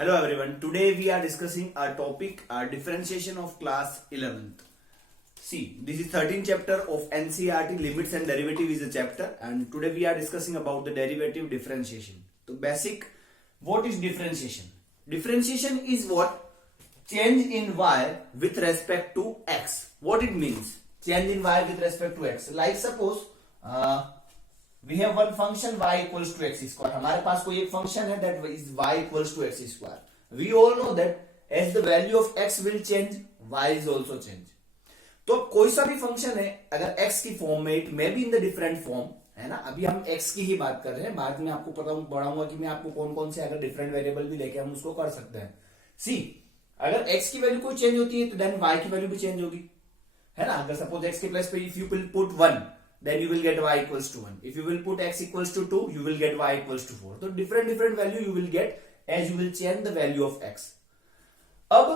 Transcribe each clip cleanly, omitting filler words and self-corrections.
Hello everyone. Today we are discussing a topic, differentiation of class 11th. See, this is 13th chapter of NCERT. Limits and derivative is a chapter, and today we are discussing about the derivative differentiation. So basic, what is differentiation? Differentiation is what? Change in y with respect to x. What it means? Change in y with respect to x. Like suppose we have one function y equals to x square. हमारे पास कोई एक function है that is y equals to x square. We all know that as the value of x will change, y is also change. तो कोई सा भी function है अगर x की फॉर्म में, it may be in the different form, है ना. अभी हम x की ही बात कर रहे हैं, बाद में आपको पढ़ाऊंगा कि मैं आपको कौन कौन से अगर डिफरेंट वेरिएबल भी लेके हम उसको कर सकते हैं. सी, अगर x की वैल्यू कोई चेंज होती है तो देन y की वैल्यू भी चेंज होगी, है ना. अगर सपोज x के प्लेस पे if you will put 1, then you will get y equals to 1. If you will put x equals to 2, you will get y equals to 4. So different value you will get as you will change the value of x. अब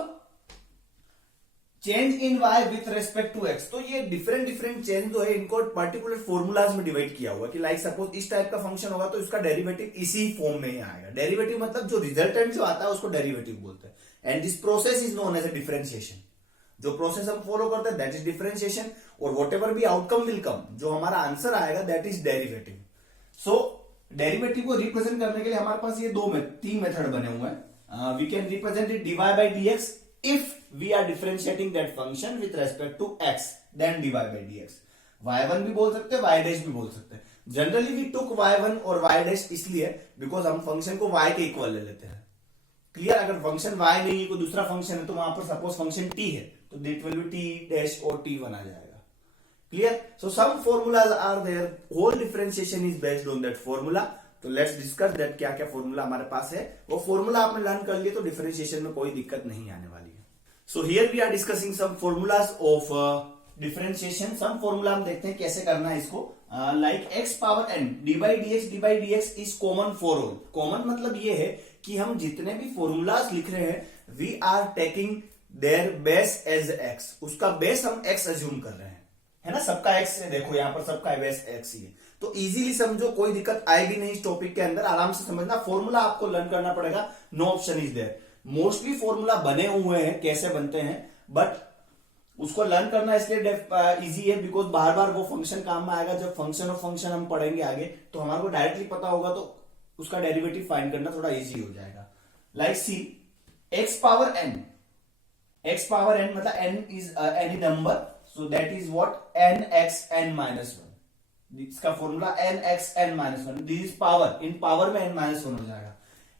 change in y with respect to x, तो ये different change जो है इनको particular formulas में divide किया हुआ कि लाइक सपोज इस टाइप का फंक्शन होगा तो इसका डेरिवेटिव इसी फॉर्म में ही आएगा. डेरिवेटिव मतलब जो रिजल्टेंट जो आता है उसको डेरिवेटिव बोलते हैं. And this process is known as a differentiation. जो प्रोसेस हम फॉलो करते हैं दैट इज डिफरेंशिएशन, और व्हाटएवर भी आउटकम विल कम, जो हमारा आंसर आएगा that is derivative. So derivative को रिप्रेजेंट करने के लिए हमारे पास ये तीन मेथड बने हुए हैं. We can represent it dy by dx if we are differentiating that function with respect to x, then dy by dx. y1 भी बोल सकते हैं, y dash भी बोल सकते हैं. जनरली वी टुक y1 और y dash इसलिए बिकॉज हम फंक्शन को y के इक्वल ले लेते हैं. क्लियर. अगर फंक्शन y नहीं है, कोई दूसरा फंक्शन है, तो वहां पर सपोज फंक्शन t है तो that will be t dash और t1 आ जाएगा. Clear. So some formulas are there, whole differentiation is based on that formula. तो लेट्स डिस्कस दैट क्या क्या फॉर्मूला हमारे पास है. वो फॉर्मूला आपने लर्न कर लिए तो डिफरेंशिएशन में कोई दिक्कत नहीं आने वाली है. So here we are discussing some formulas of differentiation. Some formula हम देखते हैं कैसे करना है इसको. Like x power n dy dx is common for all. Common मतलब ये है कि हम जितने भी फॉर्मूलाज लिख रहे हैं we are taking their base as x. उसका बेस हम x अज्यूम कर रहे हैं, है ना. सबका x है, देखो यहाँ पर सबका बेस x ही है. तो इजीली समझो, कोई दिक्कत आएगी नहीं इस टॉपिक के अंदर. आराम से समझना. फॉर्मूला आपको लर्न करना पड़ेगा, no option is there. Mostly formula बने हुए हैं, कैसे बनते हैं, बट उसको लर्न करना इसलिए इजी है बिकॉज बार बार वो फंक्शन काम में आएगा. जब फंक्शन ऑफ फंक्शन हम पढ़ेंगे आगे तो हमारे को डायरेक्टली पता होगा तो उसका डेरिवेटिव फाइंड करना थोड़ा इजी हो जाएगा. Like see, x power n मतलब n is any number, so that is what n(x(n-1). इसका formula n(x(n-1). This is power, इन पावर में n-1 हो जाएगा.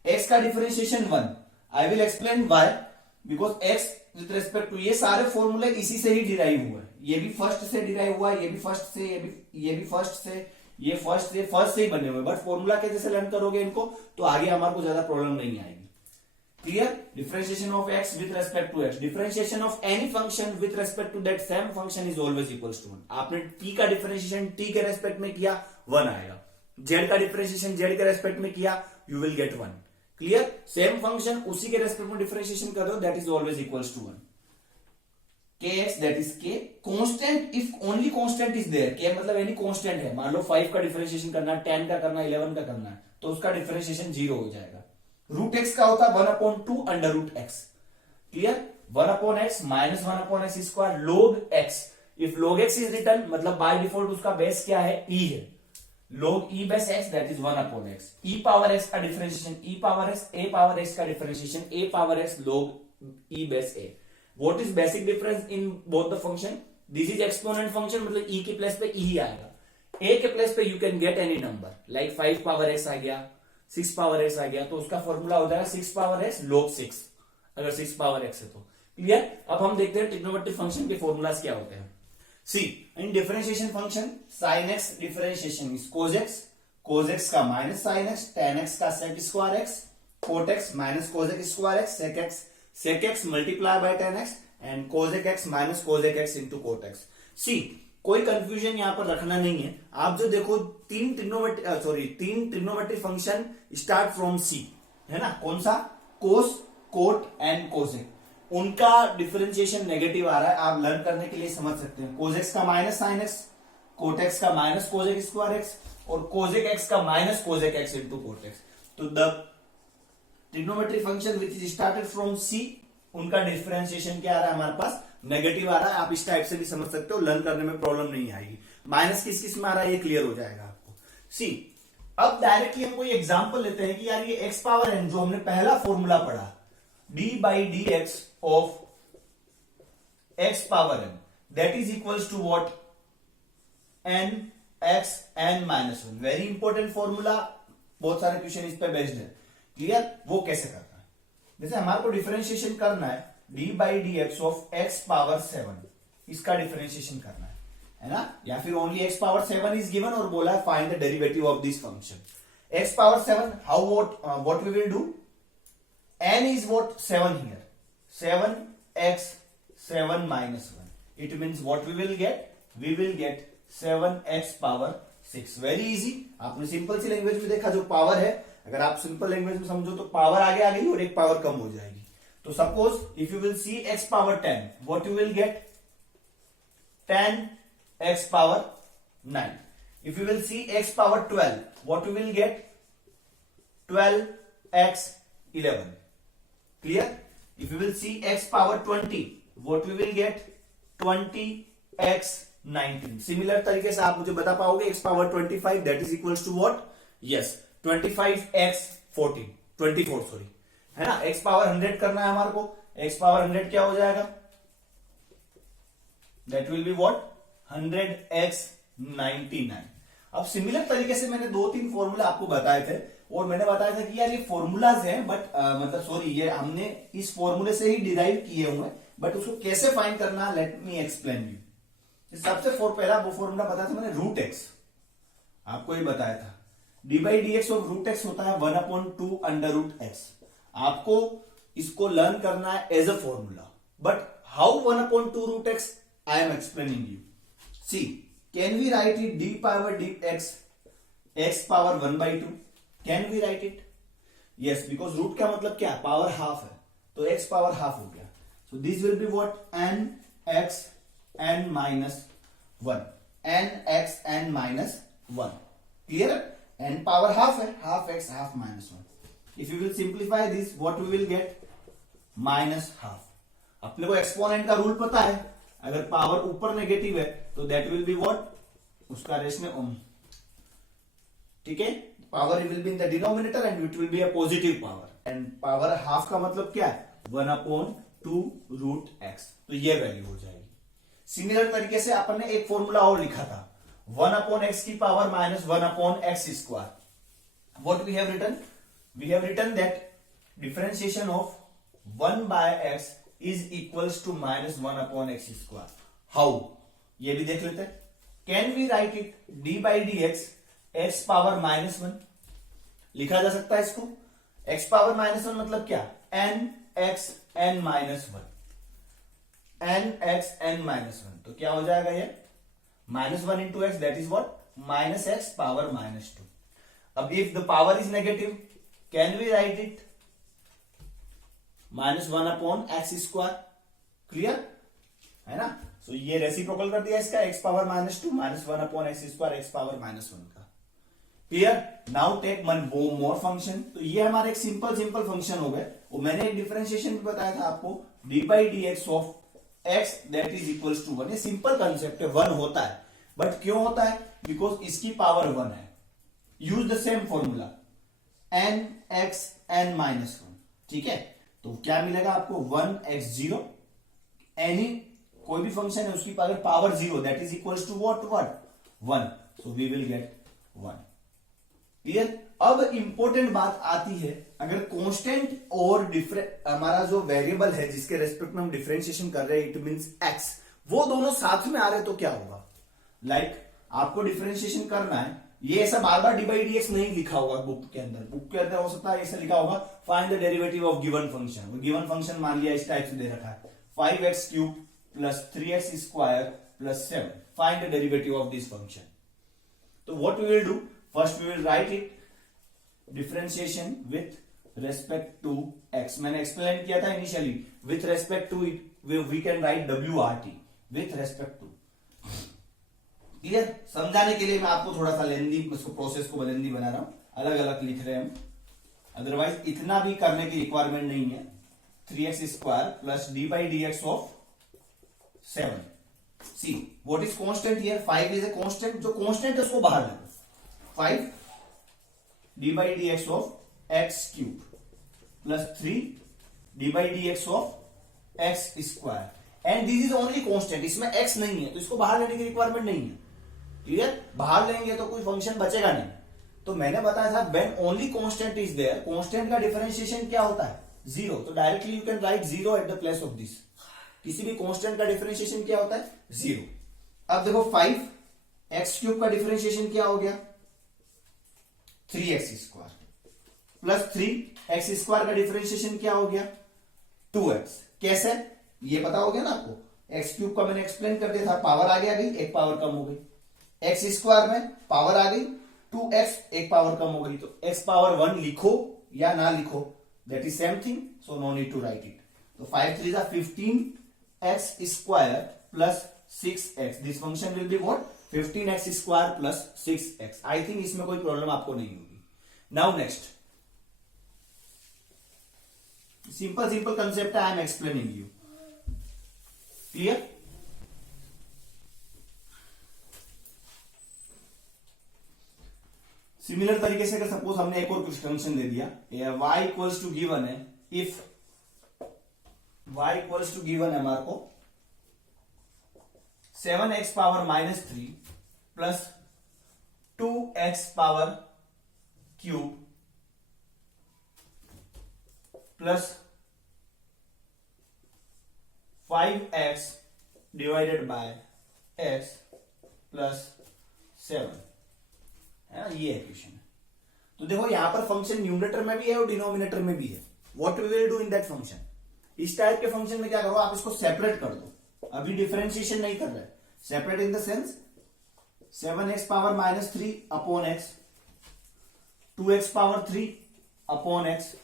x का differentiation 1. I will explain why. Because x with respect to, ये सारे फॉर्मूले इसी से ही डिराइव हुए हैं. ये भी फर्स्ट से डिराइव हुआ है, ये भी फर्स्ट से, ये भी फर्स्ट से, ये फर्स्ट से ही बने हुए. बट फॉर्मूला के जैसे लर्न करोगे इनको तो आगे हमारे को ज्यादा प्रॉब्लम नहीं आएगी. Clear. Differentiation of x with respect to x, differentiation of any function with respect to that same function is always equals to 1. आपने t का डिफरेंशिएशन t के रेस्पेक्ट में किया 1 आएगा. z का डिफरेंशिएशन z के रेस्पेक्ट में किया you will get 1. Clear. Same function उसी के रेस्पेक्ट में डिफरेंशिएशन कर रहे हो that is always equals to 1. kx that is k constant if only constant is there. k मतलब एनी कांस्टेंट है. मान लो 5 का डिफरेंशिएशन करना है, 10 का करना है, 11 का करना है, तो उसका डिफरेंशिएशन 0 हो जाएगा. रूट एक्स का होता है 1/2 under root x. Clear. 1/x minus 1/x square log x. If log x is return मतलब बाय डिफॉल्ट उसका बेस क्या है, e है. log e base x that is 1/x. e power x का differentiation e power x, a power x का differentiation a power x log e base a. What is basic difference in both the function? This is exponent function मतलब e के place पे e ही आएगा. a के place पे you can get any number like 5 power x आ गया, 6 power x आ गया, तो उसका फॉर्मूला हो जाएगा 6 पावर x log 6 अगर 6 पावर x है तो. क्लियर. अब हम देखते हैं ट्रिग्नोमेट्रिक फंक्शन के फॉर्मूलाज क्या होते हैं. See, in differentiation function sin x differentiation is cos x का minus sin x, tan x का sec square x, cot x minus cosec square x, sec x multiply by tan x and cosec x minus cosec x into cot x. See, कोई confusion यहां पर रखना नहीं है. आप जो देखो तीन ट्रिग्नोमेट्रिक फंक्शन स्टार्ट फ्रॉम सी, है ना. कौन सा? कोस, कोट एंड कोसेक. उनका डिफरेंशिएशन नेगेटिव आ रहा है. आप लर्न करने के लिए समझ सकते हैं. कोसेक्स का माइनस साइन एक्स, कोटेक्स का माइनस कोसेक स्क्वायर एक्स और कोसेक एक्स का minus cosec x into cot x. तो the trigonometry function which is started from see, उनका डिफरेंशिएशन क्या आ रहा है हमारे पास, नेगेटिव आ रहा है। आप इस टाइप से भी समझ सकते हो, लर्न करने में प्रॉब्लम नहीं आएगी। माइनस किस किस में आ रहा है ये क्लियर हो जाएगा आपको। सी, अब डायरेक्टली हम कोई एग्जांपल लेते हैं कि यार ये x पावर n जो हमने पहला फॉर्मूला पढ़ा, d by d x of x power n that is equals to what, n x n minus one. Very important formula, बहुत सारे क्वेश्चन इस पे बेस्ड है। क्लियर, वो कैसे करना है, जैसे हमारे को डिफरेंशिएशन करना है d by d x of x power 7, इसका डिफरेंशिएशन करना है ना, या फिर only x power 7 is given और बोला है find the derivative of this function. x power 7, how what we will do, n is what, 7 here, 7x 7 minus 1, it means what we will get 7x power 6। Very easy, आपने simple सी language में देखा, जो power है अगर आप simple language में समझो तो पावर आगे आ गई और एक पावर कम हो जाएगी। तो suppose if you will C x power 10, what you will gate 10x power 9। If you will C x power 12, what you will gate 12x 11। Clear, if you will see x power 20, what we will get 20x 19। Similar तरीके से आप मुझे बता पाओगे x power 25 that is equals to what, yes 25x 14 24 sorry, है ना। x power 100 करना है हमारे को, x पावर 100 क्या हो जाएगा, that will be what 100x 99। अब सिमिलर तरीके से मैंने 2-3 फॉर्मूला आपको बताए थे और मैंने बताया था कि यार ये फॉर्मूलाज हैं, बट मतलब सॉरी ये हमने इस फॉर्मूले से ही डिराइव किए हुए हैं, बट उसको कैसे फाइंड करना, लेट मी एक्सप्लेन यू। सबसे पहला वो फॉर्मूला बताया था मैंने, रूट एक्स, आपको ही बताया था d by d x of root x होता है 1/2 अंडर रूट एक्स। आपको इसको लर्न करना है as a formula, but how 1/2 root x, I am explaining you. See, can we write it d power d x x power 1/2, can we write it, yes, because root का मतलब क्या, power half है, तो x power half हो गया। So this will be what, n x n minus 1, n x n minus 1। Clear, n power half है, half x half minus 1। If you will simplify this, what we will get minus half. अपने को exponent का rule पता है, अगर power ऊपर negative है तो दैट विल बी व्हाट, उसका रेस में ओम, ठीक है, power will be in the denominator and it will be a positive power, and power half का मतलब क्या है 1/2 रूट एक्स, तो ये वैल्यू हो जाएगी। सिमिलर तरीके से अपन ने एक फॉर्मूला और लिखा था 1/x की power minus 1/x square. What we have written, we have written that differentiation of 1/x is equals to minus 1/x square. How, ये भी देख लेते हैं। Can we write it d by d x x power minus 1, लिखा जा सकता है इसको। x पावर माइनस 1 मतलब क्या, n x n minus 1, n x n minus 1, तो क्या हो जाएगा ये minus 1 into x, that is what minus x power minus 2। अब if the power is negative, can we write it minus 1/x square. Clear है ना, so ये reciprocal कर दिया इसका, x power minus 2 minus 1/x square x power minus 1 का। Clear, now take one more function. तो ये हमारे एक सिंपल फंक्शन हो गए, और मैंने एक डिफरेंशिएशन भी बताया था आपको, d by d x of x that is equals to 1। ये सिंपल कंसेप्ट है, 1 होता है, बट क्यों होता है, बिकॉज इसकी पावर 1 है। Use the same formula n x n minus 1, ठीक है, तो क्या मिलेगा आपको 1x0, एनी कोई भी फंक्शन है उसकी power 0 that is equals to what 1, so we will get 1। Clear, अब इंपॉर्टेंट बात आती है, अगर कांस्टेंट और हमारा जो वेरिएबल है जिसके रेस्पेक्ट में हम डिफरेंशिएशन कर रहे हैं, इट मींस x, वो दोनों साथ में आ रहे हैं तो क्या होगा। लाइक आपको डिफरेंशिएशन करना है, ये ऐसा बार बार डी बाई डी एक्स नहीं लिखा होगा बुक के अंदर हो सकता है ऐसा लिखा होगा find the derivative of given function. Given function मान लिया इस टाइप से दे रखा है 5x cube plus 3x square plus 7, find the derivative of this function. तो what we will do, first we will write it differentiation with respect to x। मैंने explain किया था initially, with respect to it we can write WRT, with respect to. Clear, समझाने के लिए मैं आपको थोड़ा सा लेंदी उसको प्रोसेस को लेंदी बना रहा हूं, अलग अलग लिख रहे हैं हम। अदरवाइज इतना भी करने की रिक्वायरमेंट नहीं है। 3x² plus D by d x of 7। See what is constant here, 5 is a constant, जो कांस्टेंट है उसको बाहर ले लो। 5 D by d x of x cube plus 3 D by d x of x square and this is only constant, इसमें x नहीं है तो इसको बाहर लेने की रिक्वायरमेंट नहीं है। क्लियर, बाहर लेंगे तो कोई फंक्शन बचेगा नहीं। तो मैंने बताया था when only constant is there, constant का डिफरेंशिएशन क्या होता है, 0। तो directly you can write 0 at the place of this. किसी भी कांस्टेंट का डिफरेंशिएशन क्या होता है, 0। अब देखो 5 एक्स क्यूब का डिफरेंशिएशन क्या हो गया, 3x² प्लस 3x² का डिफरेंशिएशन क्या हो गया, 2x। कैसे, ये पता हो गया ना आपको, एक्स क्यूब का मैंने एक्सप्लेन कर दिया था, पावर आगे आ गई, एक पावर कम हो गई। x² में पावर आ गई 2x, एक पावर कम हो गई। तो x पावर 1 लिखो या ना लिखो, that is same thing, so no need to write it. तो 5 3 15x² plus 6x, this function will be what, 15x² plus 6x। I think इसमें कोई प्रॉब्लम आपको नहीं होगी। Now next, simple concept I am explaining you, clear. Similar तरीके से अगर suppose हमने एक और कुछ फंक्शन दे दिया, y इक्वल्स टू गिवन है, if y equals to given है हमारे को 7x power -3 plus 2x power cube plus 5x divided by x plus 7 है ना, ये इक्वेशन है। तो देखो यहां पर फंक्शन न्यूमरेटर में भी है और डिनोमिनेटर में भी है। What we will do in that function, इस टाइप के फंक्शन में क्या करो, आप इसको सेपरेट कर दो। अभी डिफरेंशिएशन नहीं कर रहे, separate in the sense 7x power -3 upon x, 2x power 3 upon x,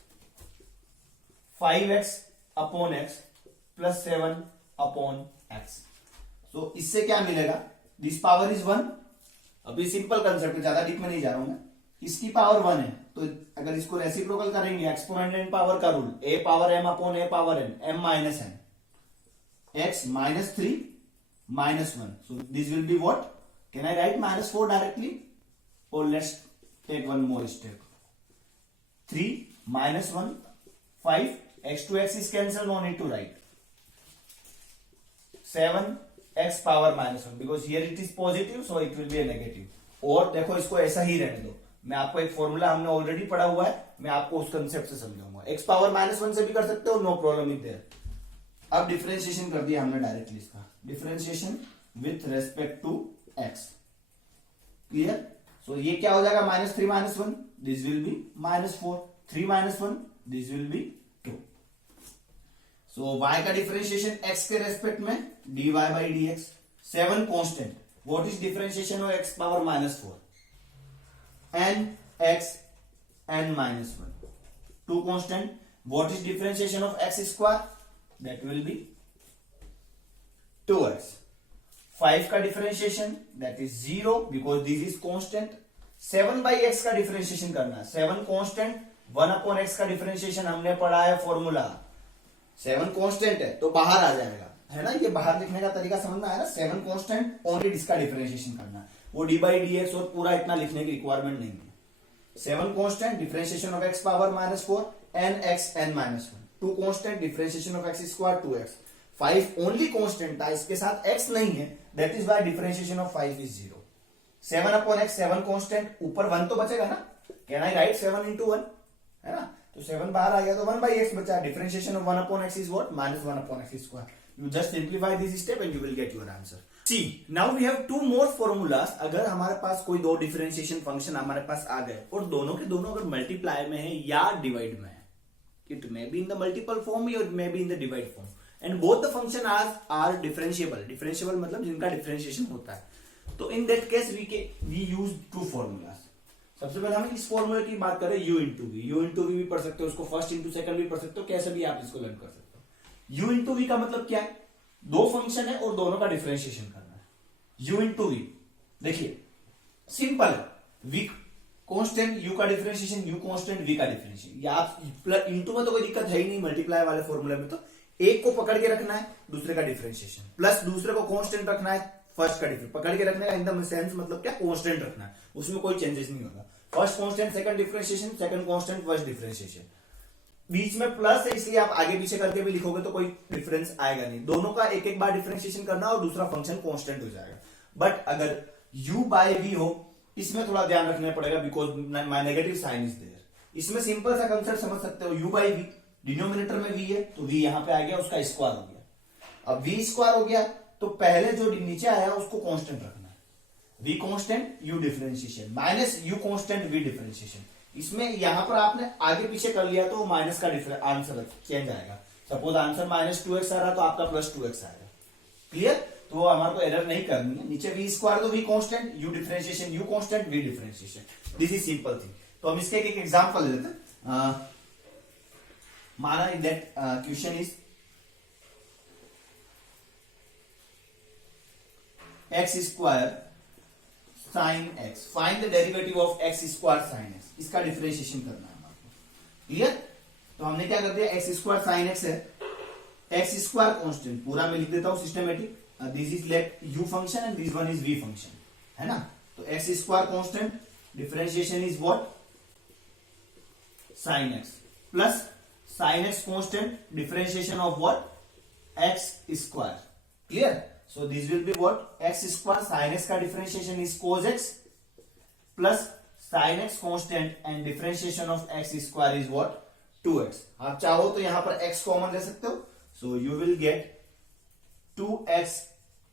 5x upon x plus 7 upon x। तो इससे क्या मिलेगा, दिस पावर इज 1। अभी सिंपल कंसेप्ट है, ज्यादा डीप में नहीं जा रहा हूं मैं। इसकी पावर 1 है तो अगर इसको रेसिप्रोकल करेंगे, एक्सपोनेंट एंड पावर का rule, a power m upon a power n, m minus n, x -3 -1, so this will be what, can I write -4 directly, or let's take one more step, 3 -1 5, x to x is cancelled, no need to write, 7x power -1, because here it is positive so it will be a negative। और देखो इसको ऐसा ही रहने दो, मैं आपको एक formula हमने ऑलरेडी पढ़ा हुआ है, मैं आपको उस कंसेप्ट से समझाऊंगा। x पावर -1 से भी कर सकते हो, नो प्रॉब्लम इज देयर। अब डिफरेंशिएशन कर दिया हमने डायरेक्टली, इसका differentiation with respect to x, clear. So ये क्या हो जाएगा, -3 -1, this will be -4, 3 -1, this will be 2। So y का डिफरेंशिएशन x के रेस्पेक्ट में dy by dx, 7 constant, what is differentiation of x power -4, n x n -1, 2 constant, what is differentiation of x square, that will B 2x, 5 का differentiation that is 0 because this is constant, 7 by x का differentiation करना है, 7 constant, 1 upon x का differentiation हमने पढ़ा है formula, 7 constant है तो बाहर आ जाएगा, है ना। ये बाहर लिखने का तरीका समझ में आया ना, 7 कांस्टेंट ओनली इसका डिफरेंशिएशन करना है, वो डी बाई डी एक्स और पूरा इतना लिखने की रिक्वायरमेंट नहीं है। 7 constant, differentiation of x power -4 n x n -1, 2 constant, differentiation of x square 2x, 5 only constant था, इसके साथ x नहीं है, that is why differentiation of 5 is 0। 7 upon x, 7 constant, ऊपर 1 तो बचेगा ना, कैन आई राइट 7 into 1, है ना। तो 7 बाहर आ गया तो 1 बाई x बचा, differentiation of 1 upon x is what, -1 upon x square. You just simplify this step and you will get your answer. See now we have 2 more formulas. अगर हमारे पास कोई 2 डिफरेंशिएशन फंक्शन हमारे पास आ गए और दोनों के दोनों अगर मल्टीप्लाई में है या डिवाइड में है, it may be in the multiple form और it may be in the divide form, and both the function are differentiable. Differentiable मतलब जिनका डिफरेंशिएशन होता है, तो in that case we use 2 formulas. सबसे पहले हम इस फॉर्मूले की बात करें, u इंटू वी भी पढ़ सकते हो, उसको फर्स्ट इंटू सेकंड भी पढ़ सकते हो, कैसे भी आप इसको लर्न कर सकते हो। u इंटू वी का मतलब क्या है, 2 फंक्शन है और दोनों का डिफरेंशिएशन करना है। u इंटू वी देखिए सिंपल है, v कांस्टेंट u का डिफरेंशिएशन, u कांस्टेंट v का डिफरेंशिएशन। या आप इंटू में तो कोई दिक्कत है ही नहीं, मल्टीप्लाई वाले फॉर्मूले में तो एक को पकड़ के रखना है, दूसरे का डिफरेंशिएशन, प्लस दूसरे को कांस्टेंट रखना है, फर्स्ट का डिफरेंस पकड़ के रखने का एकदम सेंस मतलब क्या, कांस्टेंट रखना है, उसमें कोई चेंजेस नहीं होगा। First constant second differentiation, second constant first differentiation. बीच में प्लस है इसलिए आप आगे पीछे करके भी लिखोगे तो कोई डिफरेंस आएगा नहीं। दोनों का एक एक बार डिफरेंशिएशन करना और दूसरा फंक्शन कांस्टेंट हो जाएगा। बट अगर u बाय v हो, इसमें थोड़ा ध्यान रखना पड़ेगा, because my negative sign is there. इसमें सिंपल सा कंसेप्ट समझ सकते हो, u बाय v, डिनोमिनेटर में v है तो v यहां पे आ गया, उसका स्क्वायर हो गया। अब v स्क्वायर हो गया तो पहले जो नीचे आया उसको कांस्टेंट रखना है, v constant u differentiation minus u constant v differentiation. इसमें यहां पर आपने आगे पीछे कर लिया तो माइनस का आंसर चेंज आएगा। सपोज आंसर -2x आ रहा तो आपका +2x आएगा। क्लियर? तो हमारे को एरर नहीं करनी है। नीचे v स्क्वायर तो v constant, u differentiation u constant, v differentiation. This is simple thing. तो हम इसके एक एग्जांपल ले लेते हैं। माना that question is x square sine x, find the derivative of x square sine x। इसका डिफरेंशिएशन करना है आपको। क्लियर? तो हमने क्या कर दिया, x स्क्वायर साइन x है, x स्क्वायर कांस्टेंट पूरा मैं लिख देता हूं systematic. This is let u function and this one is v function, है ना। तो x square constant, differentiation is what, sine x, plus sine x constant, differentiation of what, x square. Clear? So this will be what, x square sin x का differentiation is cos x plus sin x constant and differentiation of x square is what, 2x। आप चाहो तो यहां पर x common ले सकते हो, so you will get 2x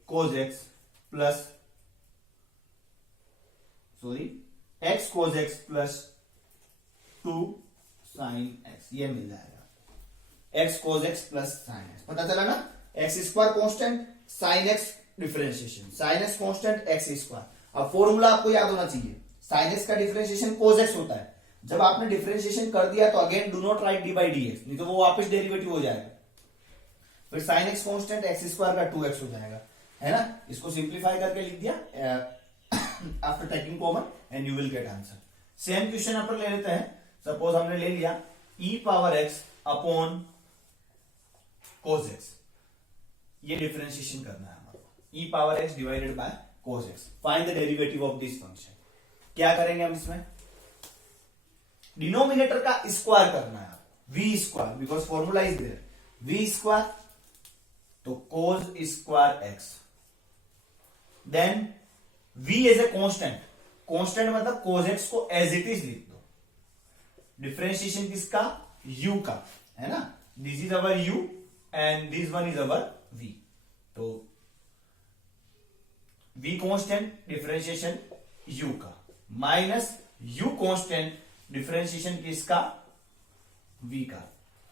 cos x plus x cos x plus 2 sin x, ये मिल जाएगा x cos x plus sin x। पता चला ना, x square constant, sine x differentiation, sine x constant, x square. अब formula आपको याद होना चाहिए, साइन एक्स का डिफरेंशिएशन कोस एक्स होता है। जब आपने डिफरेंशिएशन कर दिया तो again do not right D by d x, नहीं तो वो वापस डेरिवेटिव हो जाएगा। फिर sine x constant, x square का 2x हो जाएगा, है ना। इसको सिंप्लीफाई करके लिख दिया after taking common and you will get answer. Same question यहाँ पर ले लेते हैं। सपोज हमने ले लिया e power x upon cos x, ये डिफरेंशिएशन करना है हमारे को, e power x divided by cos x। Find the derivative of this function. क्या करेंगे हम इसमें, डिनोमिनेटर का स्क्वायर करना है, v square, because formula is there, v square तो cos square x, then v as a constant, constant मतलब cos x को एज इट इज लिख दो। डिफरेंशिएशन किसका, u का, है ना। This is our u and this one is our v। तो v कांस्टेंट, डिफरेंशिएशन u का, माइनस u कांस्टेंट, डिफरेंशिएशन किसका, v का।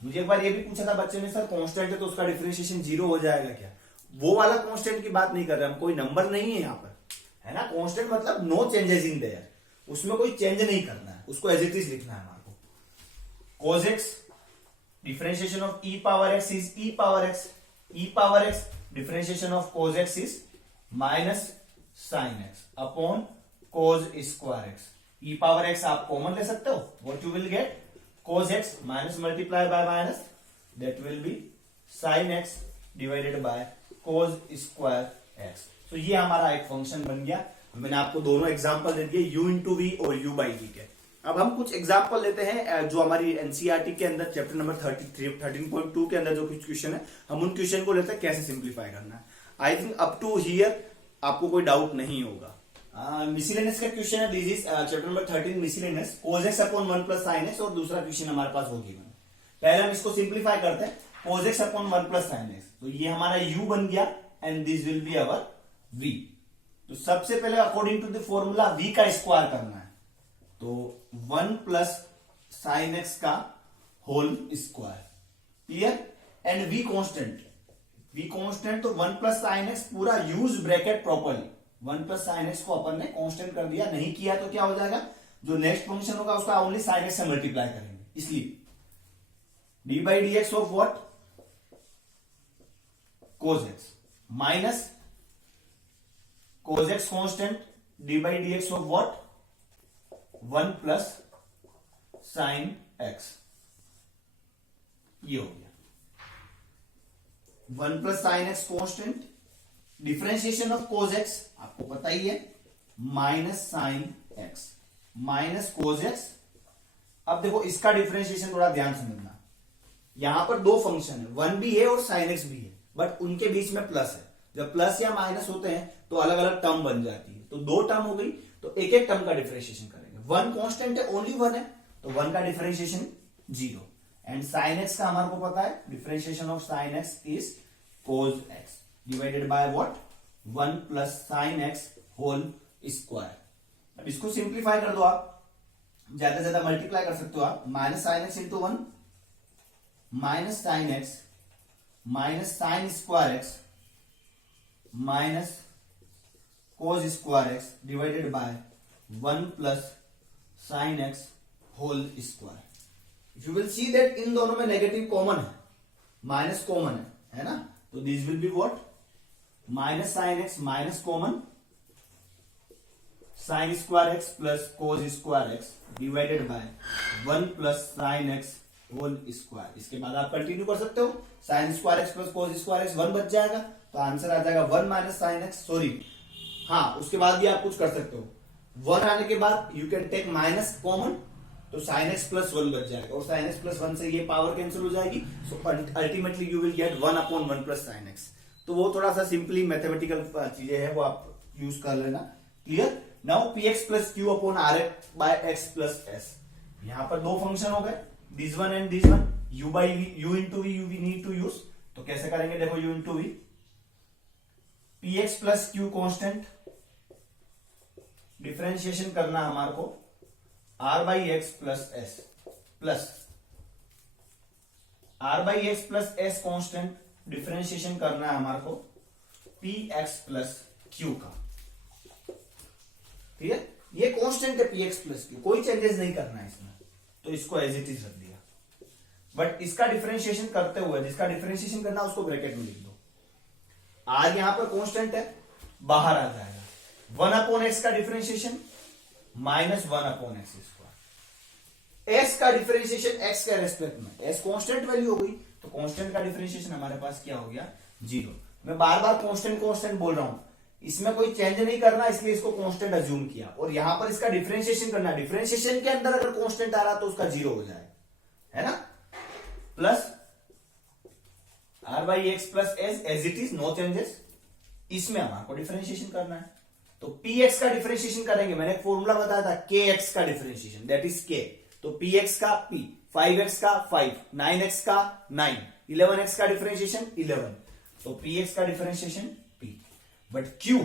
मुझे एक बार ये भी पूछा था बच्चे ने, सर कांस्टेंट है तो उसका डिफरेंशिएशन 0 हो जाएगा क्या? वो वाला कांस्टेंट की बात नहीं कर रहे हम, कोई नंबर नहीं है यहाँ पर, है ना। कांस्टेंट मतलब नो चेंजेस इन देयर, उसमें कोई चेंज नहीं करना है, उसको एज इट इज लिखना है हमारे को। cos x, differentiation of e power x is e power x, e power x, differentiation of cos x is minus sine x upon cos square x। e power x आप common ले सकते हो, what you will get, cos x minus multiply by minus, that will be sin x divided by cos square x। तो ये हमारा एक function बन गया। मैंने आपको दोनों एग्जांपल दे दिए, u इंटू वी और u बाई वी के। अब हम कुछ एग्जांपल लेते हैं जो हमारी एनसीईआरटी के अंदर चैप्टर नंबर 13.2 के अंदर जो कुछ क्वेश्चन है, हम उन क्वेश्चन को लेते हैं कैसे सिंप्लीफाई करना है। I think up to here आपको कोई डाउट नहीं होगा। मिसलेनियस का क्वेश्चन है, this is chapter number 13 miscellaneous, cos x upon 1 plus sine x, और दूसरा क्वेश्चन हमारे पास वो गिवन। पहले हम इसको सिंप्लीफाई करते हैं, cos x upon 1 plus sine x, तो ये हमारा u बन गया and this will be our v। तो सबसे पहले according to the formula v का स्क्वायर करना है, तो 1 प्लस साइन x का whole square. Clear? And v constant, तो 1 प्लस साइन x पूरा use bracket properly, 1 plus sine x को अपन ने कांस्टेंट कर दिया, नहीं किया तो क्या हो जाएगा, जो नेक्स्ट फंक्शन होगा उसका ओनली साइन x से मल्टीप्लाई करेंगे, इसलिए d by d x of what, cos x minus cos x constant d by d x of what, 1 plus sine x, ये हो गया 1 plus sine x constant, differentiation of cos x आपको पता ही है, minus sine x minus cos x. अब देखो इसका डिफरेंशिएशन थोड़ा ध्यान समझना, यहां पर दो फंक्शन है, 1 भी है और साइन एक्स भी है, बट उनके बीच में प्लस है। जब प्लस या माइनस होते हैं तो अलग अलग टर्म बन जाती है, तो दो टर्म हो गई, तो एक एक टर्म का डिफरेंशिएशन करेंगे। 1 कांस्टेंट है, ओनली 1 है, तो 1 का डिफरेंशिएशन 0, एंड साइन एक्स का हमारे को पता है, differentiation of sine x is cos x divided by what, 1 plus sine x whole square. अब इसको सिंप्लीफाई कर दो, आप ज्यादा से ज्यादा मल्टीप्लाई कर सकते हो आप, minus sine x into 1 minus sine x minus sine square x minus cos square x divided by 1 plus sine x whole square. You will see that in दोनों में नेगेटिव कॉमन है, माइनस कॉमन है ना, तो this will be what, minus sine x minus common sine square x plus cos square x divided by 1 plus sine x whole square. इसके बाद आप continue कर सकते हो, sign square x plus cos square x 1 बच जाएगा, तो answer आ जाएगा 1 माइनस साइन एक्स, सॉरी हाँ उसके बाद भी आप कुछ कर सकते हो, 1 आने के बाद you can take minus common, तो साइन एक्स प्लस 1 बच जाएगा, और साइन एक्स प्लस 1 से ये पावर कैंसिल हो जाएगी, so ultimately you will get 1 upon 1 plus sine x. तो वो थोड़ा सा सिंपली मैथमेटिकल चीजें है, वो आप यूज कर लेना, clear. Now p x plus q upon r x by x plus s, यहां पर दो फंक्शन हो गए, this one and this one, u by v, u into v you we need to use, तो कैसे करेंगे, देखो u into v, px plus q constant, differentiation करना हमारे को r by x plus s plus r by x plus s constant, differentiation करना है हमारे को px प्लस q का, ठीक है। ये कांस्टेंट है px प्लस q, कोई चेंजेस नहीं करना है इसमें, तो इसको एज इट इज रख दिया, बट इसका डिफरेंशिएशन करते हुए, जिसका डिफरेंशिएशन करना उसको ब्रैकेट में लिख दो, r यहां पर कांस्टेंट है, बाहर आ जाएगा 1 अपॉन एक्स का differentiation minus 1 upon x square, s का डिफरेंशिएशन x के रेस्पेक्ट में, s कांस्टेंट वैल्यू हो गई, तो कांस्टेंट का डिफरेंशिएशन हमारे पास क्या हो गया, 0। मैं बार बार कांस्टेंट कांस्टेंट बोल रहा हूं, इसमें कोई चेंज नहीं करना, इसलिए इसको कांस्टेंट अज्यूम किया, और यहां पर इसका डिफरेंशिएशन करना, डिफरेंशिएशन के अंदर अगर कांस्टेंट आ रहा तो उसका 0 हो जाए, है ना, plus r by x plus s as it is, no changes, इसमें हमारे को डिफरेंशिएशन करना है, तो px का डिफरेंशिएशन करेंगे, मैंने एक फॉर्मूला बताया था kx का डिफरेंशिएशन, दैट इज k, तो px का p, 5x का 5, 9x का 9, 11x का डिफरेंशिएशन 11, तो px का differentiation p, but q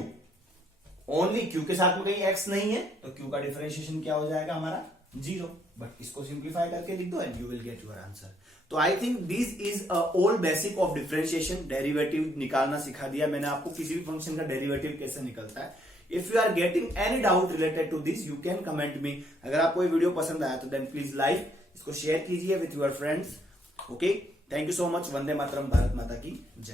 only q के साथ में कहीं x नहीं है, तो q का डिफरेंशिएशन क्या हो जाएगा हमारा 0, बट इसको सिंप्लीफाई करके लिख दो and you will get your answer. तो I think this is all basic of differentiation, derivative निकालना सिखा दिया मैंने आपको, किसी भी फंक्शन का डेरिवेटिव कैसे निकलता है। If you are getting any doubt related to this you can comment me. अगर आपको ये वीडियो पसंद आया तो देन प्लीज लाइक, इसको शेयर कीजिए with your friends. Okay, thank you so much. Vande Mataram, Bharat Mata की जय।